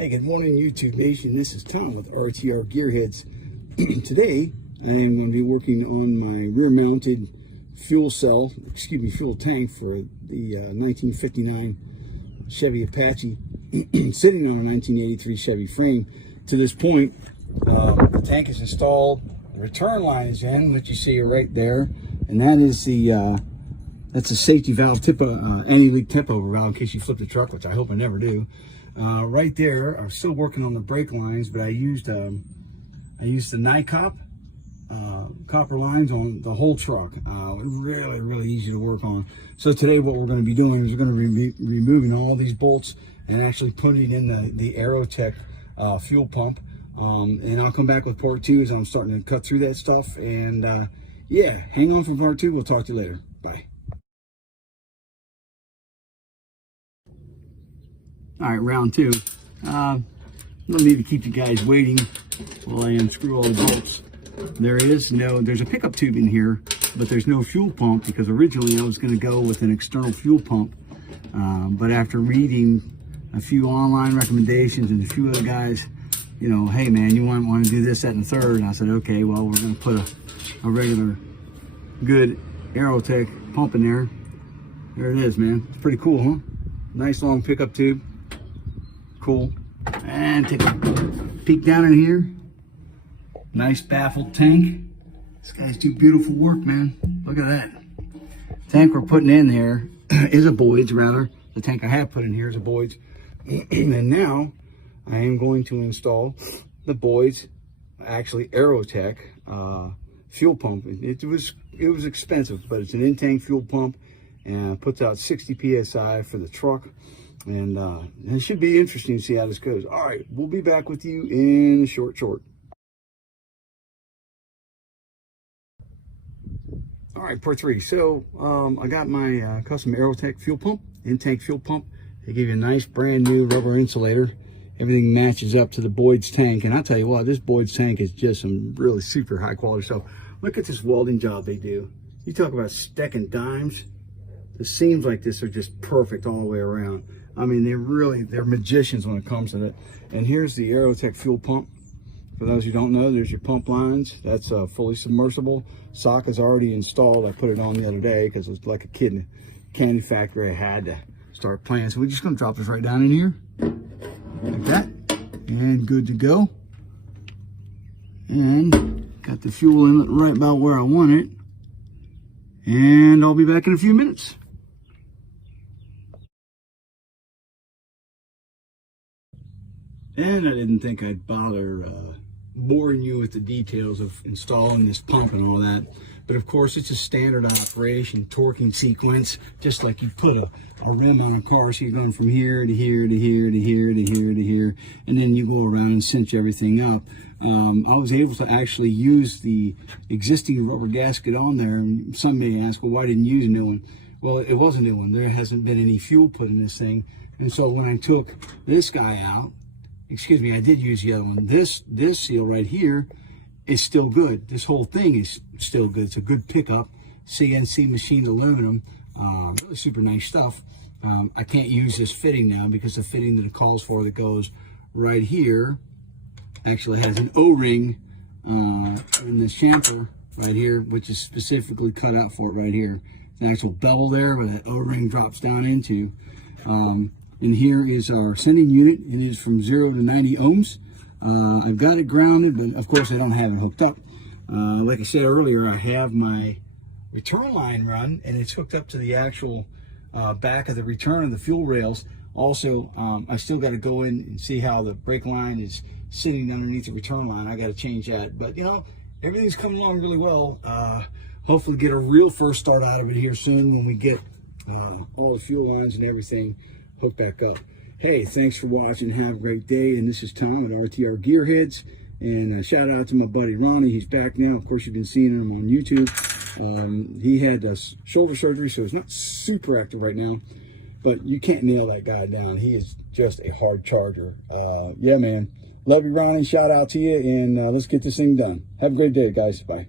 Hey, good morning, YouTube Nation. This is Tom with RTR Gearheads. Today, I am going to be working on my rear-mounted fuel tank for the 1959 Chevy Apache, sitting on a 1983 Chevy frame. To this point, the tank is installed, the return line is in, which you see right there, and that is that's a safety valve, anti-leak tip-over valve in case you flip the truck, which I hope I never do. Right there, I'm still working on the brake lines, but I used the NICOP copper lines on the whole truck. Really easy to work on. So today what we're going to be doing is we're going to be removing all these bolts and actually putting in the Aerotech fuel pump. And I'll come back with part two as I'm starting to cut through that stuff. And yeah, hang on for part two. We'll talk to you later. Bye. All right, round two. No need to keep you guys waiting while I unscrew all the bolts. There's a pickup tube in here, but there's no fuel pump because originally I was going to go with an external fuel pump. But after reading a few online recommendations and a few other guys, you know, hey man, you might want to do this, that, and the third. And I said, okay, well, we're going to put a regular good Aerotech pump in there. There it is, man. It's pretty cool, huh? Nice long pickup tube. Cool. And take a peek down in here. Nice baffled tank. This guy's do beautiful work, man. Look at that. Tank we're putting in there is a Boyd's, rather. The tank I have put in here is a Boyd's. And now I am going to install the Boyd's, actually Aerotech fuel pump. It was expensive, but it's an in-tank fuel pump and puts out 60 psi for the truck. And it should be interesting to see how this goes. All right, we'll be back with you in a short. All right, part three. So I got my custom Aerotech fuel pump, in-tank fuel pump. They give you a nice brand new rubber insulator. Everything matches up to the Boyd's tank. And I'll tell you what, this Boyd's tank is just some really super high quality stuff. Look at this welding job they do. You talk about stacking dimes. The seams like this are just perfect all the way around. I mean, they're magicians when it comes to that. And here's the Aerotech fuel pump. For those who don't know, there's your pump lines. That's fully submersible. Socket's already installed. I put it on the other day because it was like a kid in a candy factory. I had to start playing. So we're just gonna drop this right down in here. Like that. And good to go. And got the fuel inlet right about where I want it. And I'll be back in a few minutes. And I didn't think I'd bother boring you with the details of installing this pump and all that. But of course, it's a standard operation, torquing sequence, just like you put a rim on a car. So you're going from here to here to here to here to here to here. And then you go around and cinch everything up. I was able to actually use the existing rubber gasket on there. And some may ask, well, why didn't you use a new one? Well, it was a new one. There hasn't been any fuel put in this thing. And so when I took this guy out, excuse me, I did use the other one. This seal right here is still good. This whole thing is still good. It's a good pickup, CNC machined aluminum, really super nice stuff. I can't use this fitting now because the fitting that it calls for that goes right here actually has an O-ring in this chamfer right here, which is specifically cut out for it right here. An actual bevel there where that O-ring drops down into. And here is our sending unit. It is from 0 to 90 ohms. I've got it grounded, but of course I don't have it hooked up. Like I said earlier, I have my return line run, and it's hooked up to the actual back of the return of the fuel rails. Also, I still got to go in and see how the brake line is sitting underneath the return line. I got to change that. But, you know, everything's coming along really well. Hopefully get a real first start out of it here soon when we get all the fuel lines and everything hook back up. Hey, thanks for watching. Have a great day. And this is Tom at RTR Gearheads. And shout out to my buddy Ronnie. He's back now. Of course, you've been seeing him on YouTube. He had shoulder surgery, so he's not super active right now. But you can't nail that guy down. He is just a hard charger. Yeah, man. Love you, Ronnie. Shout out to you. And let's get this thing done. Have a great day, guys. Bye.